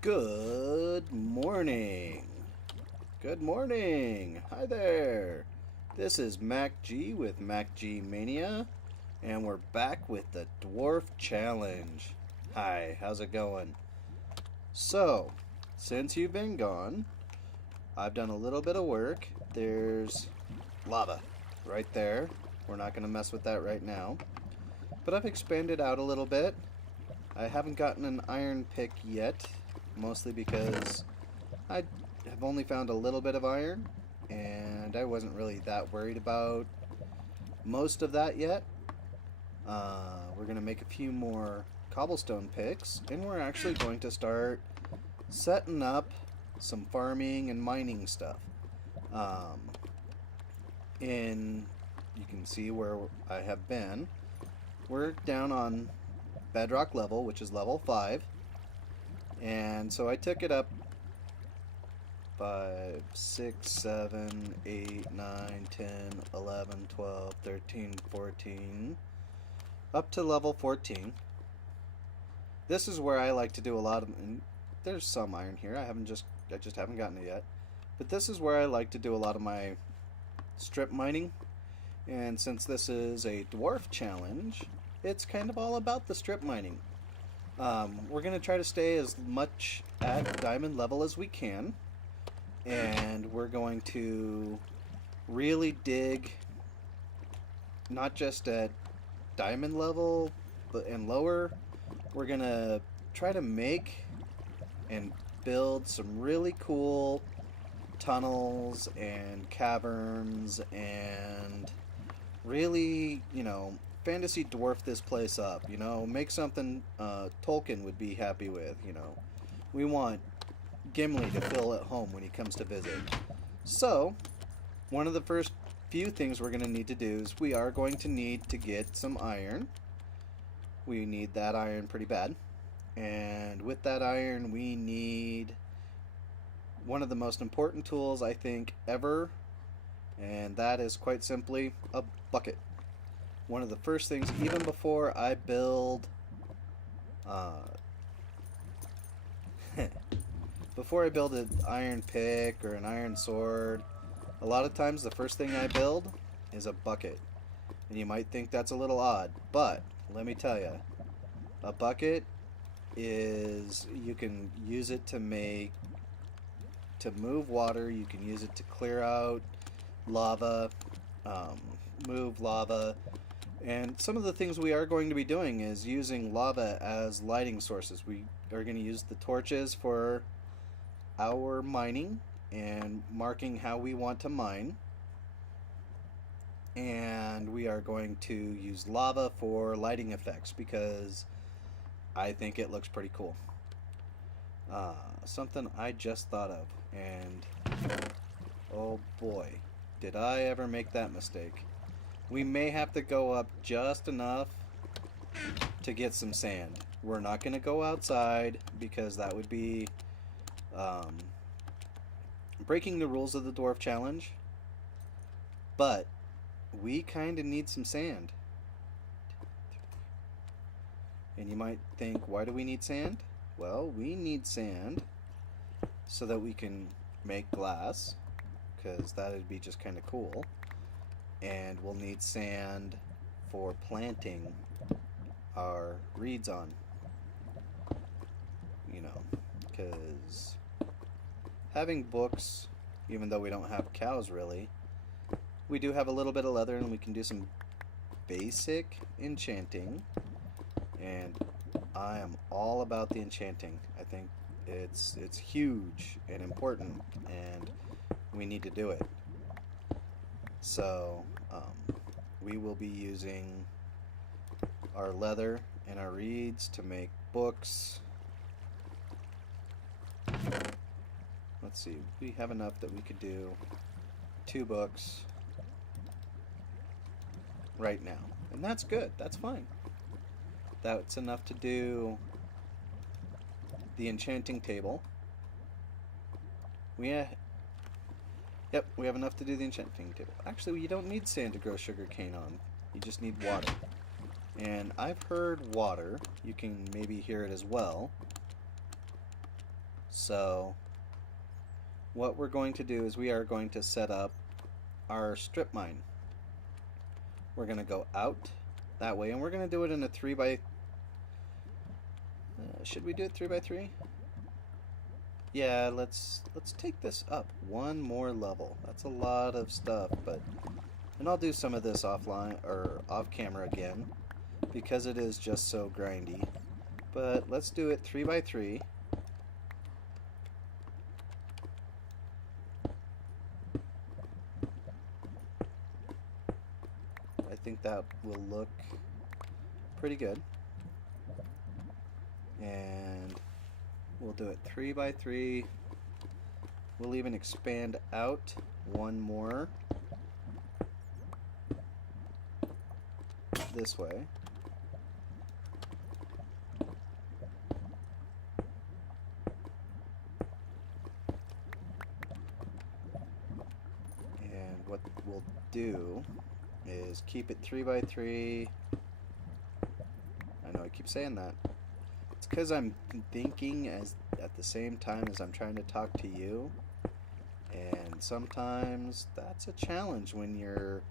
Good morning. Good morning. Hi there. This is Mac G with Mac G Mania, and we're back with the Dwarf Challenge. Hi, how's it going? So, since you've been gone, I've done a little bit of work. There's lava right there. We're not going to mess with that right now. But I've expanded out a little bit. I haven't gotten an iron pick yet, mostly because I have only found a little bit of iron, and I wasn't really that worried about most of that yet. We're going to make a few more cobblestone picks, and we're actually going to start setting up some farming and mining stuff. You can see where I have been. We're down on bedrock level, which is level 5. And so I took it up 5, 6, 7, 8, 9, 10, 11, 12, 13, 14, up to level 14. This is where I like to do a lot of, and there's some iron here. I just haven't gotten it yet. But this is where I like to do a lot of my strip mining. And since this is a dwarf challenge, it's kind of all about the strip mining. We're going to try to stay as much at diamond level as we can, and we're going to really dig not just at diamond level and lower. We're going to try to make and build some really cool tunnels and caverns and really, fantasy dwarf this place up, make something Tolkien would be happy with, We want Gimli to feel at home when he comes to visit. So, one of the first few things we're going to need to do is we are going to need to get some iron. We need that iron pretty bad. And with that iron, we need one of the most important tools, I think, ever. And that is quite simply a bucket. One of the first things, even before I build before I build an iron pick or an iron sword, a lot of times the first thing I build is a bucket. And you might think that's a little odd, but let me tell you, a bucket is, you can use it to move water, you can use it to clear out lava, move lava. And some of the things we are going to be doing is using lava as lighting sources. We are going to use the torches for our mining and marking how we want to mine. And we are going to use lava for lighting effects because I think it looks pretty cool. Something I just thought of, and oh boy, did I ever make that mistake. We may have to go up just enough to get some sand. We're not going to go outside because that would be breaking the rules of the Dwarf Challenge. But we kind of need some sand. And you might think, why do we need sand? Well, we need sand so that we can make glass, because that would be just kind of cool. And we'll need sand for planting our reeds on, because having books, even though we don't have cows really, we do have a little bit of leather and we can do some basic enchanting, and I am all about the enchanting. I think it's huge and important, and we need to do it. So we will be using our leather and our reeds to make books. Let's see, we have enough that we could do 2 books right now, and that's good, that's fine. That's enough to do the enchanting table. Yep, we have enough to do the enchanting table. Actually, you don't need sand to grow sugarcane on. You just need water. And I've heard water, you can maybe hear it as well, So what we're going to do is we are going to set up our strip mine. We're going to go out that way, and we're going to do it in a 3 by... should we do it 3 by 3? Yeah, let's take this up one more level. That's a lot of stuff, but... And I'll do some of this offline, or off camera again, because it is just so grindy. But let's do it 3 by 3. I think that will look pretty good. And we'll do it 3 by 3. We'll even expand out one more this way. And what we'll do is keep it 3 by 3. I know I keep saying that. It's because I'm thinking at the same time as I'm trying to talk to you, and sometimes that's a challenge when you're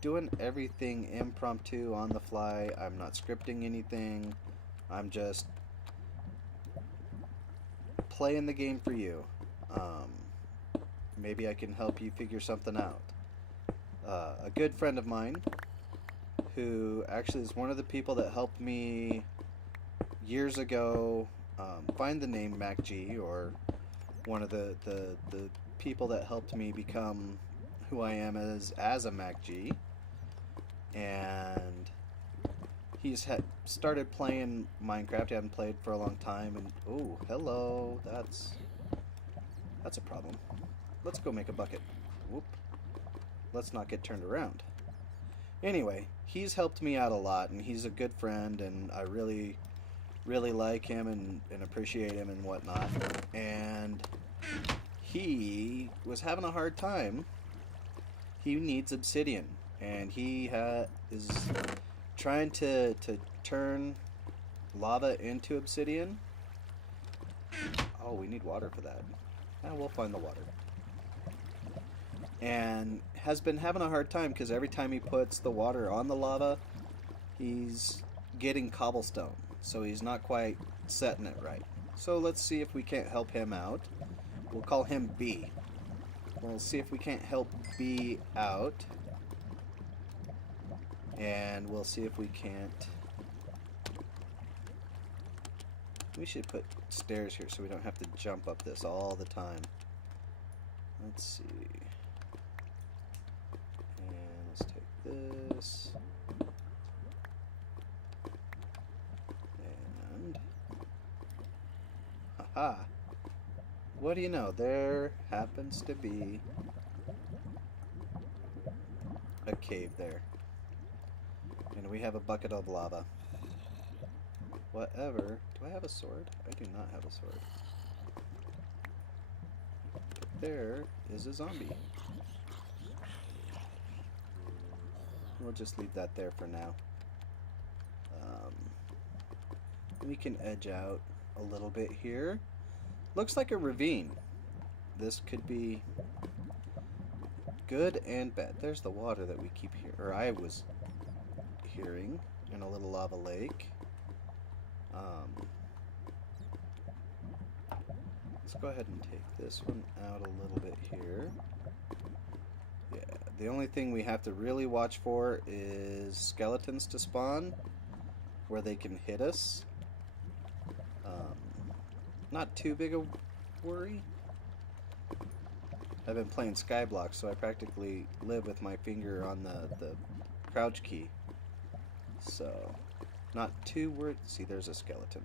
doing everything impromptu on the fly. I'm not scripting anything. I'm just playing the game for you. Maybe I can help you figure something out. A good friend of mine, who actually is one of the people that helped me years ago find the name MacG, or one of the people that helped me become who I am as a MacG. And he's started playing Minecraft. He hadn't played for a long time, and oh, hello, that's a problem. Let's go make a bucket. Whoop. Let's not get turned around. Anyway, he's helped me out a lot, and he's a good friend, and I really like him and appreciate him and whatnot. And he was having a hard time. He needs obsidian, and he is trying to turn lava into obsidian. Oh, we need water for that. We'll find the water. And has been having a hard time because every time he puts the water on the lava, he's getting cobblestone. So he's not quite setting it right. So let's see if we can't help him out. We'll call him B. We'll see if we can't help B out. And we'll see if we can't... We should put stairs here so we don't have to jump up this all the time. Let's see. And let's take this. And... Haha! What do you know? There happens to be a cave there. And we have a bucket of lava. Whatever. Do I have a sword? I do not have a sword. But there is a zombie. We'll just leave that there for now. We can edge out a little bit here. Looks like a ravine. This could be good and bad. There's the water that we keep here, or I was hearing, in a little lava lake. Let's go ahead and take this one out a little bit here. Yeah, the only thing we have to really watch for is skeletons to spawn where they can hit us. Not too big a worry. I've been playing Skyblock, so I practically live with my finger on the crouch key. So, not too worried. See, there's a skeleton.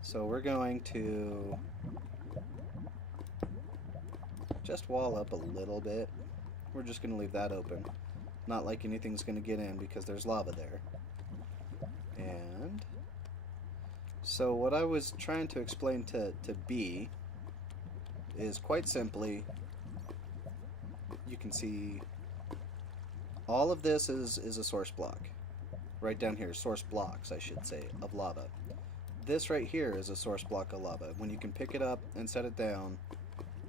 So we're going to just wall up a little bit. We're just going to leave that open. Not like anything's going to get in because there's lava there. And so what I was trying to explain to B is quite simply, you can see all of this is a source block. Right down here, source blocks, I should say, of lava. this right here is a source block of lava. When you can pick it up and set it down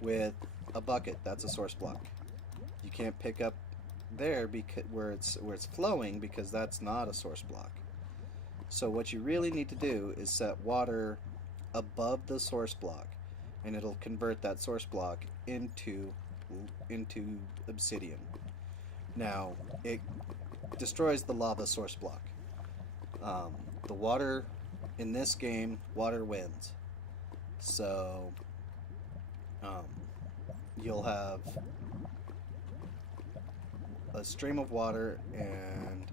with a bucket, that's a source block. You can't pick up there because where it's flowing, because that's not a source block. So what you really need to do is set water above the source block, and it'll convert that source block into obsidian. Now, it destroys the lava source block. The water in this game, water wins. So you'll have a stream of water and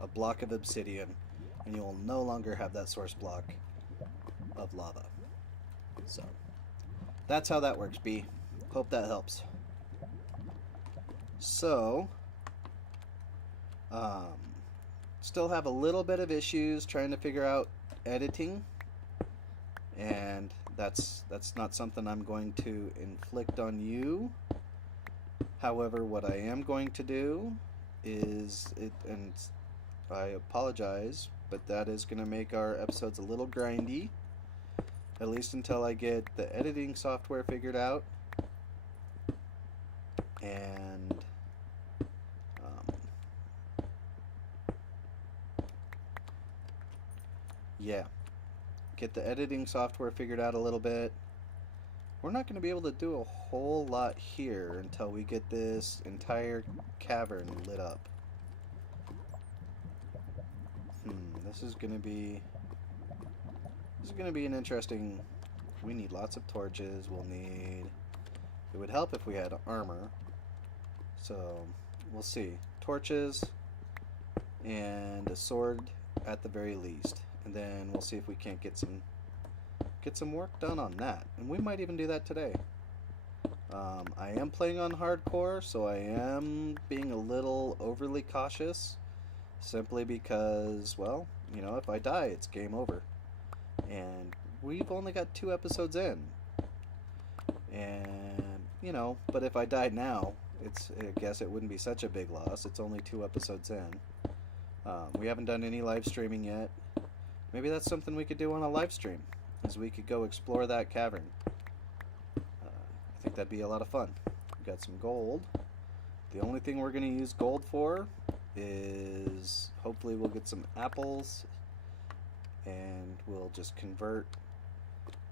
a block of obsidian, and you'll no longer have that source block of lava. So that's how that works, B. Hope that helps. So still have a little bit of issues trying to figure out editing, and that's not something I'm going to inflict on you. However, what I am going to do is and I apologize, but that is going to make our episodes a little grindy, at least until I get the editing software figured out. And yeah, get the editing software figured out a little bit. We're not going to be able to do a whole lot here until we get this entire cavern lit up. This is going to be an interesting. We need lots of torches. It would help if we had armor. So we'll see. Torches and a sword at the very least, and then we'll see if we can't get some work done on that, and we might even do that today. I am playing on hardcore, so I am being a little overly cautious, simply because, well, you know, if I die, it's game over, and we've only got 2 episodes in, and you know, but if I died now, I guess it wouldn't be such a big loss. It's only 2 episodes in. We haven't done any live streaming yet. Maybe that's something we could do on a live stream, is we could go explore that cavern. I think that'd be a lot of fun. We've got some gold. The only thing we're going to use gold for is hopefully we'll get some apples, and we'll just convert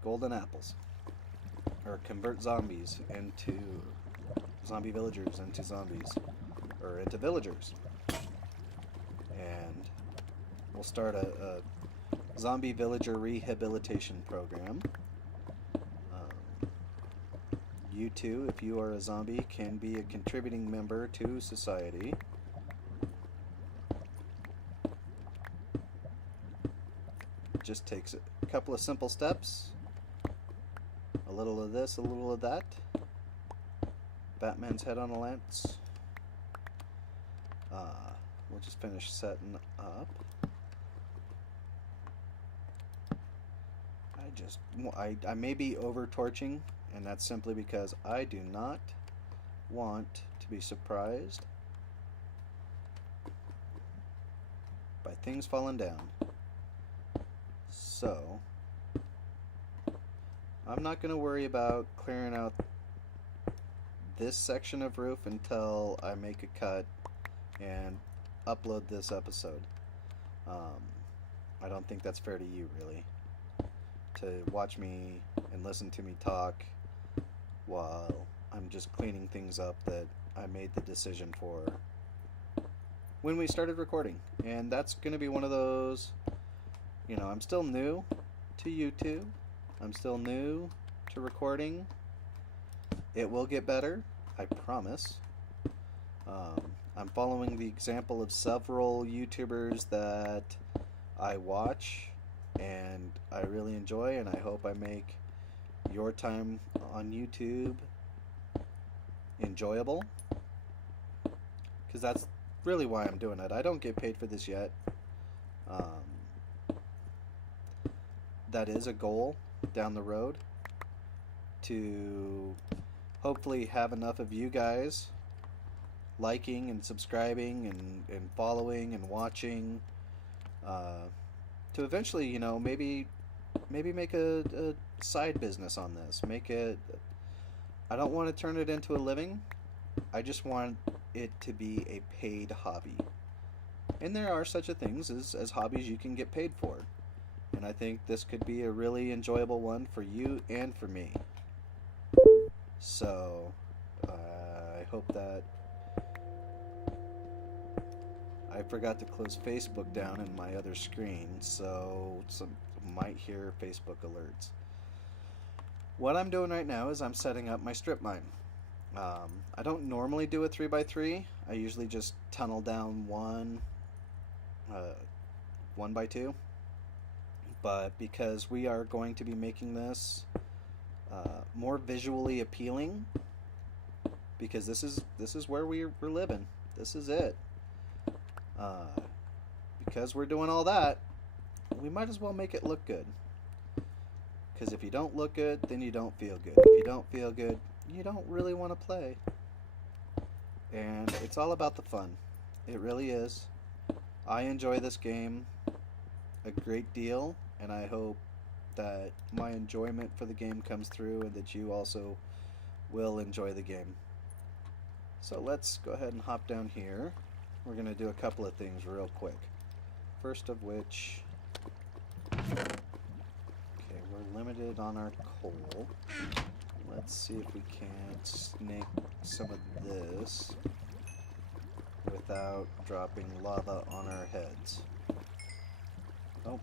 golden apples, or convert zombies into zombie villagers into zombies, or into villagers, and we'll start a zombie villager rehabilitation program. You too, if you are a zombie, can be a contributing member to society. It just takes a couple of simple steps. A little of this, a little of that. Batman's head on a lance. We'll just finish setting up. I may be over torching, and that's simply because I do not want to be surprised by things falling down. So I'm not going to worry about clearing out this section of roof until I make a cut and upload this episode. I don't think that's fair to you, really, to watch me and listen to me talk while I'm just cleaning things up that I made the decision for when we started recording. And that's going to be one of those, you know, I'm still new to YouTube. I'm still new to recording. It will get better, I promise. I'm following the example of several YouTubers that I watch and I really enjoy, and I hope I make your time on YouTube enjoyable, because that's really why I'm doing it. I don't get paid for this yet. That is a goal down the road, to hopefully have enough of you guys liking and subscribing and following and watching, to eventually, you know, maybe maybe make a side business on this. Make it. I don't want to turn it into a living. I just want it to be a paid hobby. And there are such a things as hobbies you can get paid for. And I think this could be a really enjoyable one for you and for me. So, I hope that... I forgot to close Facebook down in my other screen, so some might hear Facebook alerts. What I'm doing right now is I'm setting up my strip mine. I don't normally do a 3x3. I usually just tunnel down one by two. But because we are going to be making this more visually appealing, because this is where we're living. This is it. Because we're doing all that, we might as well make it look good. Because if you don't look good, then you don't feel good. If you don't feel good, you don't really want to play. And it's all about the fun. It really is. I enjoy this game a great deal, and I hope that my enjoyment for the game comes through and that you also will enjoy the game. So let's go ahead and hop down here. We're going to do a couple of things real quick. First of which, okay, we're limited on our coal. Let's see if we can't snake some of this without dropping lava on our heads. Oh,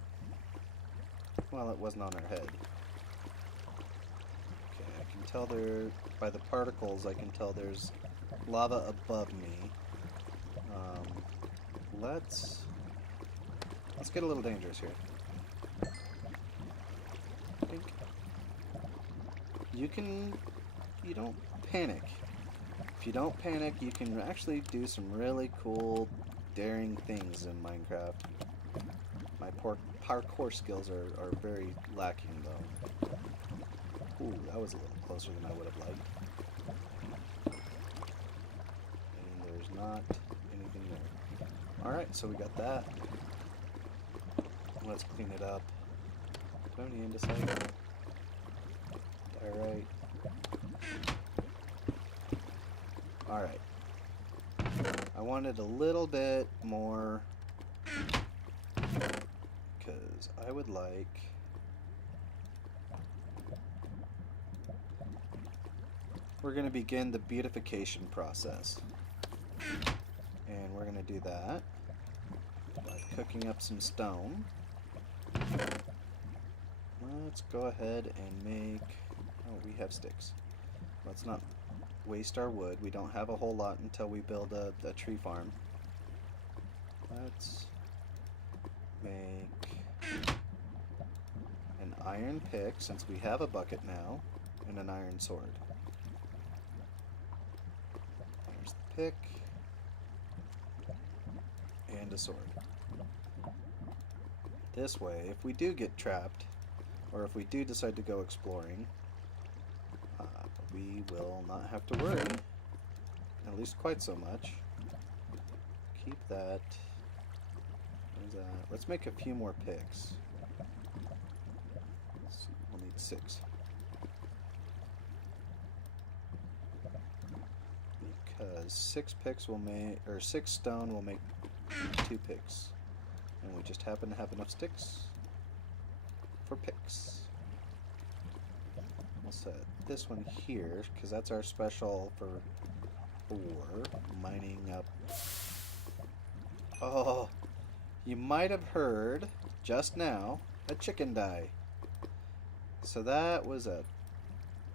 well, it wasn't on our head. Okay, I can tell there, by the particles, I can tell there's lava above me. Let's get a little dangerous here. You don't panic. If you don't panic, you can actually do some really cool, daring things in Minecraft. My parkour skills are very lacking, though. Ooh, that was a little closer than I would have liked. And there's not anything there. Alright, so we got that. Let's clean it up. Do I have any andesite? Alright. Alright. I wanted a little bit more, because I would like... We're going to begin the beautification process. And we're going to do that by cooking up some stone. Let's go ahead and make... Oh, we have sticks. Let's not waste our wood. We don't have a whole lot until we build a tree farm. Let's make an iron pick, since we have a bucket now, and an iron sword. There's the pick. And a sword. This way, if we do get trapped, or if we do decide to go exploring, we will not have to worry, at least quite so much. Keep that. Let's make a few more picks. Let's see, we'll need 6. Because 6 picks will make, or 6 stone will make 2 picks. And we just happen to have enough sticks for picks. We'll set this one here, because that's our special for mining up. Oh, you might have heard just now a chicken die. So that was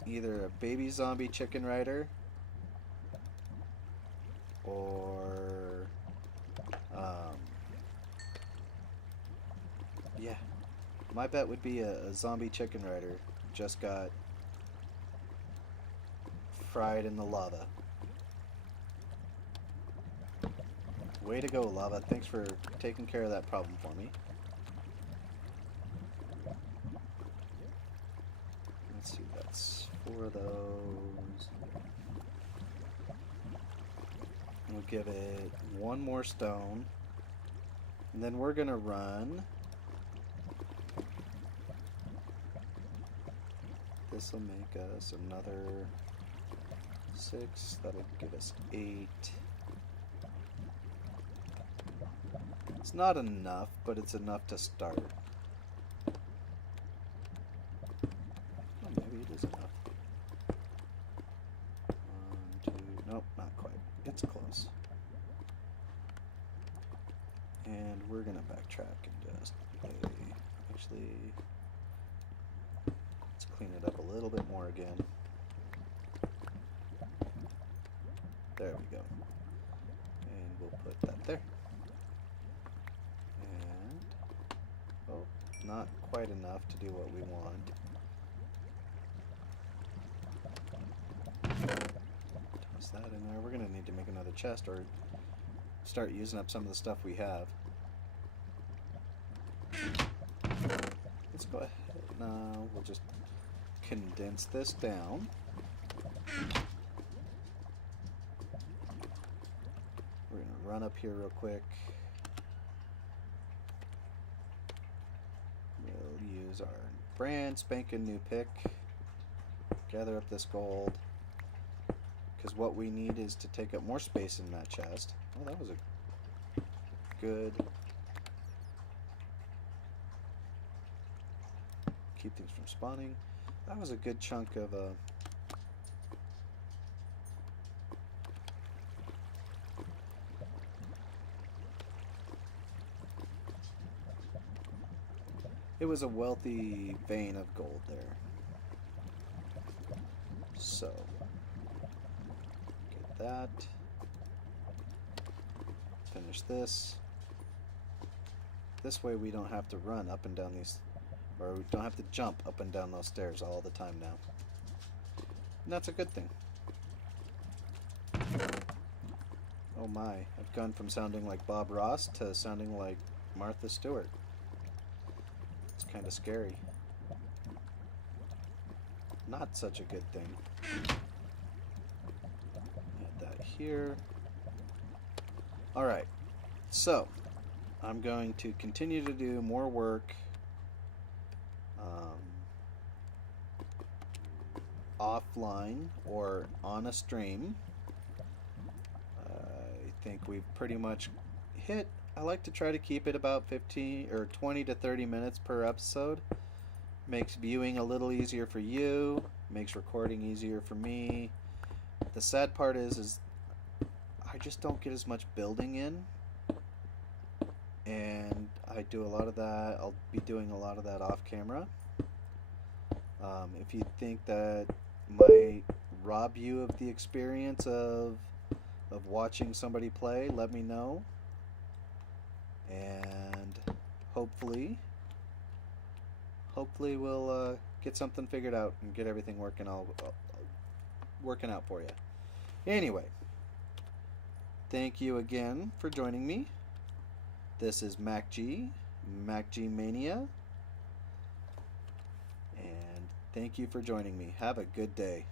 either a baby zombie chicken rider, or yeah, my bet would be a zombie chicken rider just got fried in the lava. Way to go, lava. Thanks for taking care of that problem for me. Let's see, that's 4 of those. We'll give it 1 more stone. And then we're going to run This will make us another 6. That'll give us 8. It's not enough, but it's enough to start. Oh, maybe it is enough. 1, 2, nope, not quite. It's close. And we're gonna backtrack and just actually, let's clean it up a little bit more again. There we go. And we'll put that there. And, oh, not quite enough to do what we want. Toss that in there. We're gonna need to make another chest or start using up some of the stuff we have. Let's go ahead. No, we'll just condense this down. We're going to run up here real quick. We'll use our brand spanking new pick. Gather up this gold. Because what we need is to take up more space in that chest. Oh, that was a good... Keep things from spawning. That was a good chunk of it was a wealthy vein of gold there. So get that. Finish this. This way we don't have to run up and down these, or we don't have to jump up and down those stairs all the time now. And that's a good thing. Oh my, I've gone from sounding like Bob Ross to sounding like Martha Stewart. It's kind of scary. Not such a good thing. Add that here. Alright, so I'm going to continue to do more work offline or on a stream. I think we've pretty much hit. I like to try to keep it about 15 or 20 to 30 minutes per episode. Makes viewing a little easier for you, makes recording easier for me. The sad part is I just don't get as much building in, and I do a lot of that. I'll be doing a lot of that off camera. If you think that might rob you of the experience of watching somebody play, let me know, and hopefully we'll get something figured out and get everything working out for you. Anyway, thank you again for joining me. This is MacG Mania, and thank you for joining me. Have a good day.